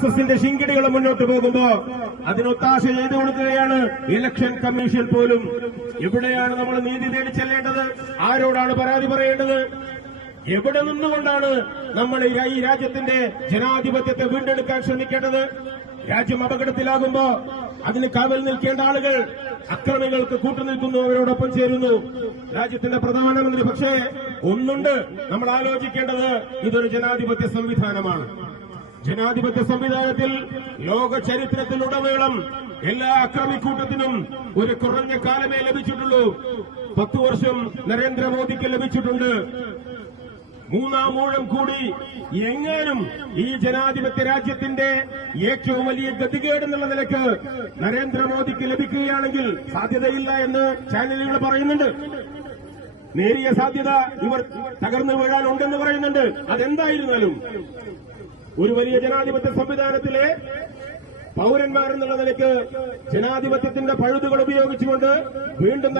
RSSന്റെ ശിങ്കിടികൾ മുന്നോട്ട് പോകുമ്പോ അതിനൊത്താശ ചെയ്തു കൊടുക്കുകയാണ് ഇലക്ഷൻ കമ്മീഷൻ പോലും. എവിടെയാണ് നമ്മൾ നീതി തേടി ചെല്ലേണ്ടത്? ആരോടാണ് പരാതി പറയേണ്ടത്? എവിടെ നിന്നുകൊണ്ടാണ് നമ്മൾ ഈ രാജ്യത്തിന്റെ ജനാധിപത്യത്തെ വീണ്ടെടുക്കാൻ ശ്രമിക്കേണ്ടത്? രാജ്യം അപകടത്തിലാകുമ്പോ അതിന് കാവൽ നിൽക്കേണ്ട ആളുകൾ അക്രമികൾക്ക് കൂട്ടുനിൽക്കുന്നു, അവരോടൊപ്പം ചേരുന്നു. രാജ്യത്തിന്റെ പ്രധാനമന്ത്രി പക്ഷേ ഒന്നുണ്ട് നമ്മൾ ആലോചിക്കേണ്ടത്, ഇതൊരു ജനാധിപത്യ സംവിധാനമാണ്. ജനാധിപത്യ സംവിധാനത്തിൽ ലോക ചരിത്രത്തിലുടനീളം എല്ലാ അക്രമിക്കൂട്ടത്തിനും ഒരു കുറഞ്ഞ കാലമേ ലഭിച്ചിട്ടുള്ളൂ. 10 വർഷം നരേന്ദ്രമോദിക്ക് ലഭിച്ചിട്ടുണ്ട്. മൂന്നാം ഊഴം കൂടി എങ്ങാനും ഈ ജനാധിപത്യ രാജ്യത്തിന്റെ ഏറ്റവും വലിയ ഗതികേട് എന്നുള്ള നിലക്ക് നരേന്ദ്രമോദിക്ക് ലഭിക്കുകയാണെങ്കിൽ സാധ്യതയില്ല എന്ന് ചാനലുകൾ പറയുന്നുണ്ട്. നേരിയ സാധ്യത ഇവർ തകർന്നു വീഴാനുണ്ടെന്ന് പറയുന്നുണ്ട്. അതെന്തായിരുന്നാലും ഒരു വലിയ ജനാധിപത്യ സംവിധാനത്തിലെ പൌരന്മാരെന്നുള്ള നിലയ്ക്ക് ജനാധിപത്യത്തിന്റെ പഴുതുകൾ ഉപയോഗിച്ചുകൊണ്ട് വീണ്ടും